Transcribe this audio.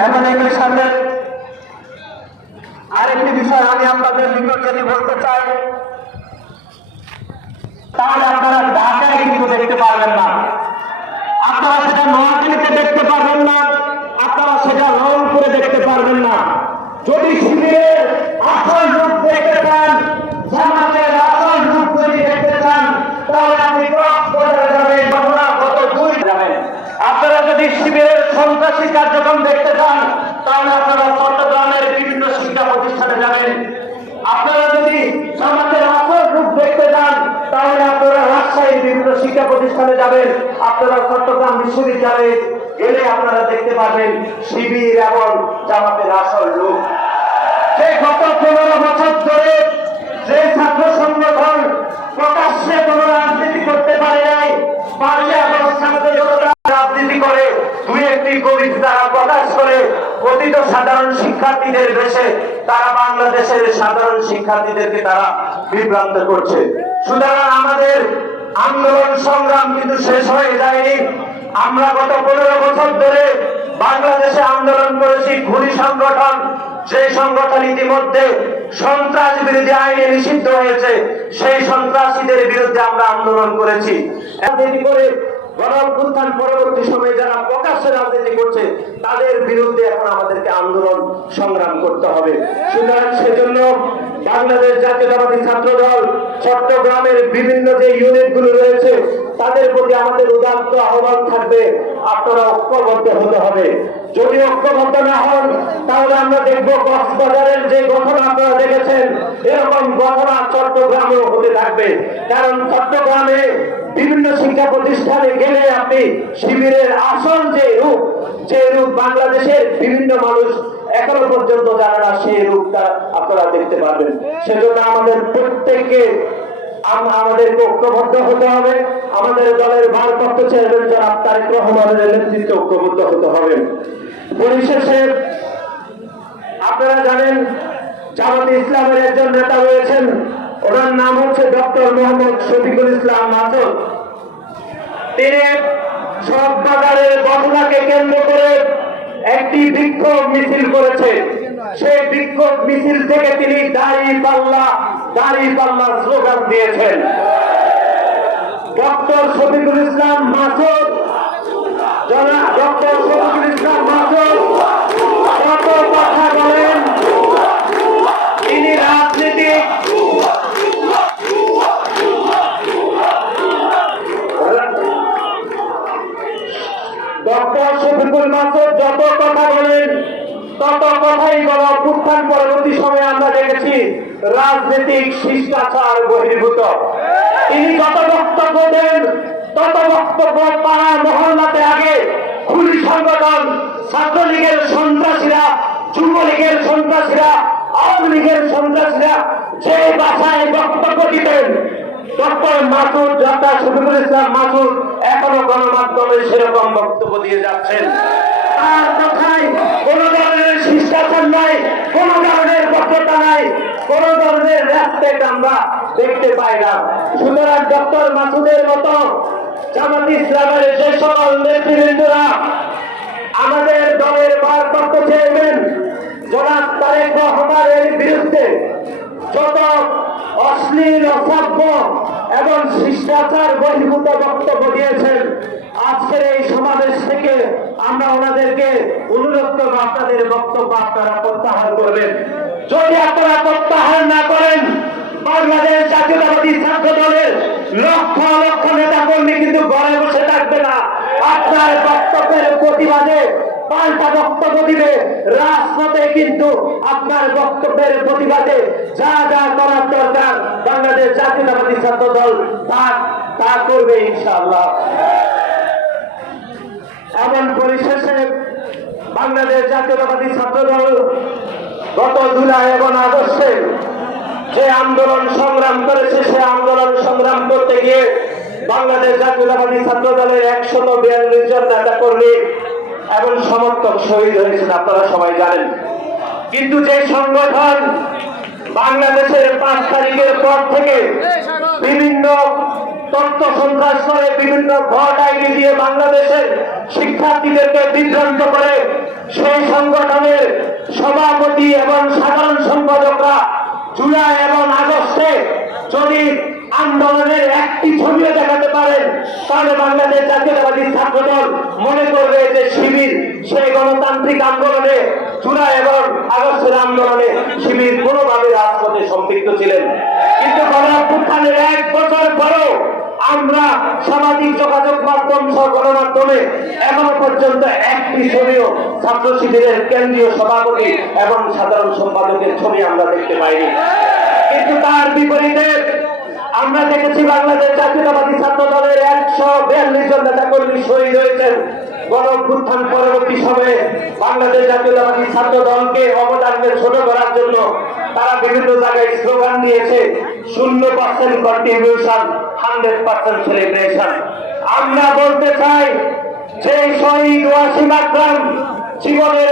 এখন এর সামনে আরেকটি বিষয় আমি আপনাদের নিকট যদি বলতে চাই, তাহলে আপনারা ঢাকায় কিন্তু দেখতে পারবেন না। আপনারা সেটা নোয়াখালীতে দেখতে পারবেন না, আপনারা সেটা রংপুরে দেখতে পারবেন না। যদি শিবিরের আসল রূপ দেখতে চান জামাতের আসল রূপ যদি দেখতে চান তাহলে আপনি কক্সবাজারে যাবেন বাংলা কত দূর যাবেন আপনারা যদি শিবিরের সন্ত্রাসী কার্যক্রম দেখতে চান তাহলে আপনারা চট্টগ্রামের বিভিন্ন শিক্ষা প্রতিষ্ঠানে যাবেন। আপনারা যদি সমাজের আসল রূপ দেখতে চান তাহলে আপনারা রাজশাহীর বিভিন্ন শিক্ষা প্রতিষ্ঠানে যাবেন। আপনারা চট্টগ্রাম বিশ্ববিদ্যালয়ে গেলে আপনারা দেখতে পাবেন শিবির এবং জামাতের আসল রূপ। যে গত পনেরো বছর ধরে যে ছাত্র সংগঠন প্রকাশ্যে কোন রাজনীতি করতে পারে নাই পারলে সাংবাদিকতা রাজনীতি করে, দুই একটি কবিতা তারা প্রকাশ করে অতীত সাধারণ শিক্ষার্থীদের বেশে তারা বাংলাদেশের সাধারণ শিক্ষার্থীদেরকে তারা বিভ্রান্ত করছে। সুতরাং আমাদের আন্দোলন সংগ্রাম কিন্তু শেষ হয়ে যায়নি। আমরা গত পনেরো বছর ধরে বাংলাদেশে আন্দোলন করেছি, খুনি সংগঠন। সেই সংগঠন ইতিমধ্যে সন্ত্রাস বিরোধী আইনে নিষিদ্ধ হয়েছে। সেই সন্ত্রাসীদের বিরুদ্ধে আমরা আন্দোলন করেছি। করে গণঅভ্যুত্থান পরবর্তী সময়ে যারা প্রকাশ্যে রাজনীতি করছে, তাদের বিরুদ্ধে এখন আমাদেরকে আন্দোলন সংগ্রাম করতে হবে। সুতরাং সেজন্য বাংলাদেশ জাতীয়তাবাদী ছাত্র দল চট্টগ্রামের বিভিন্ন যে ইউনিটগুলো রয়েছে তাদের প্রতি আমাদের উদাত্ত আহ্বান থাকবে। আপনারা ঐক্যবদ্ধ হতে হবে। যদি ঐক্যবদ্ধ না হন, তাহলে আমরা দেখব কক্সবাজারের যে ঘটনা আপনারা দেখেছেন, এরকম ঘটনা চট্টগ্রামেও হতে থাকবে। কারণ চট্টগ্রামে বিভিন্ন শিক্ষা প্রতিষ্ঠানে গেলে আপনি শিবিরের আসল যে রূপ যে রূপ বাংলাদেশের বিভিন্ন মানুষ এখনও পর্যন্ত জানে না সেই রূপটা আপনারা দেখতে পারবেন। সেজন্য আমাদের প্রত্যেককে আম- আমাদেরকে ঐক্যবদ্ধ হতে হবে। আমাদের দলের ভারপ্রাপ্ত চেয়ারম্যান জনাব তারেক রহমানের নেতৃত্বে ঐক্যবদ্ধ হতে হবে। পরিশেষে আপনারা জানেন, জামাত ইসলামের একজন নেতা রয়েছেন। ওনার নাম হচ্ছে ডক্টর মোহাম্মদ শফিকুল ইসলাম মাসুদ তিনি সব বাজারের ঘটনাকে কেন্দ্র করে একটি বিক্ষোভ মিছিল করেছে। সেই বিক্ষোভ মিছিল থেকে তিনি দাড়ি পাল্লা দাড়ি পাল্লা স্লোগান দিয়েছেন। ডক্টর শফিকুল ইসলাম মাসুদ। জনাব ডক্টর শফিকুল ইসলাম মাসুদ। কত কথা বলেন তিনি রাজনীতিক। ডক্টর শফিকুল মাসুদ যত কথা বলেন, তত কথাই বলা অভ্যুত্থান পরবর্তী সময়ে আমরা দেখেছি, রাজনৈতিক শিষ্টাচার বহির্ভূত। তিনি যত বক্তব্য দেন, তত বক্তব্য পাড়া মহল্লাতে আগে খুলি সংগঠন, ছাত্রলীগের সন্ত্রাসীরা, যুবলীগের সন্ত্রাসীরা আওয়ামী লীগের সন্ত্রাসীরা যে ভাষায় বক্তব্য দিতেন, ডক্টর মাসুদ ডক্টর শফিকুল ইসলাম মাসুদ এখনও গণমাধ্যমে সেরকম বক্তব্য দিয়ে যাচ্ছেন। তার কথায় কোন ধরনের শিষ্টাচার নাই, কোন ধরনের বক্ততা নাই, কোন ধরনের আমরা দেখতে পাই না। সুতরাং ডক্টর মাসুদের মতো জামাত ইসলামের যে সকল নেতৃবৃন্দরা আমাদের দলের ভারপ্রাপ্ত চেয়ারম্যান জনাব তারেক রহমানের বিরুদ্ধে যত অশ্লীল, অসভ্য এবং শিষ্টাচার বহির্ভূত বক্তব্য দিয়েছেন, আজকের এই সমাবেশ থেকে আমরা ওনাদেরকে অনুরোধ করব আপনাদের বক্তব্য আপনারা প্রত্যাহার করবেন। যদি আপনারা প্রত্যাহার না করেন, বাংলাদেশ জাতীয়তাবাদী ছাত্র দলের লক্ষ লক্ষ নেতা কর্মী কিন্তু ঘরে বসে থাকবে না। আপনার বক্তব্যের প্রতিবাদে পাল্টা বক্তব্য দিবে। রাজপথে কিন্তু আপনার বক্তব্যের প্রতিবাদে যা যা করার দরকার বাংলাদেশ জাতীয়তাবাদী ছাত্র দল তা তা করবে ইনশাআল্লাহ। এমন পরিশেষে বাংলাদেশ জাতীয়তাবাদী ছাত্র দল গত জুলাই এবং আগস্টে যে আন্দোলন সংগ্রাম করেছে সে আন্দোলন সংগ্রাম করতে গিয়ে বাংলাদেশ জাতীয়তাবাদী ছাত্র দলের একশত বিয়াল্লিশ জন নেতা কর্মী এবং সমর্থক শহীদ হয়েছেন আপনারা সবাই জানেন। কিন্তু যে সংগঠন বাংলাদেশের পাঁচ তারিখের পর থেকে বিভিন্ন তথ্য সন্ত্রাস করে বিভিন্ন ঘট আইনি দিয়ে বাংলাদেশের শিক্ষার্থীদেরকে বিভ্রান্ত করে সেই সংগঠনের সভাপতি এবং সাধারণ সম্পাদকরা জুলাই এবং আগস্টে যদি আন্দোলনের একটি ছবিও দেখাতে পারেন, তাহলে বাংলাদেশ জাতীয়তাবাদী ছাত্র দল মনে করবে যে শিবির, সেই গণতান্ত্রিক আন্দোলনে চূড়া এবং আগস্টের আন্দোলনে শিবির কোনোভাবে রাজপথে সম্পৃক্ত ছিলেন। কিন্তু গণাত্মুত্থানের আমরা সামাজিক যোগাযোগ মাধ্যম গণমাধ্যমে এখনও পর্যন্ত একটি ছবিও ছাত্র শিবিরের কেন্দ্রীয় সভাপতি এবং সাধারণ সম্পাদকের ছবি আমরা দেখতে পাইনি। কিন্তু তার বিপরীতে আমরা দেখেছি বাংলাদেশ জাতীয়তাবাদী ছাত্র দলের একশো বিয়াল্লিশ জন নেতা কর্মী শহীদ হয়েছেন। গণ অভ্যুত্থান পরবর্তী সময়ে বাংলাদেশ জাতীয়তাবাদী ছাত্র দলকে অবদানকে ছোট করার জন্য তারা বিভিন্ন জায়গায় স্লোগান দিয়েছে, শূন্য percent contribution hundred percent celebration আমরা বলতে চাই, যে শহীদ ওয়াসিম আকরাম জীবনের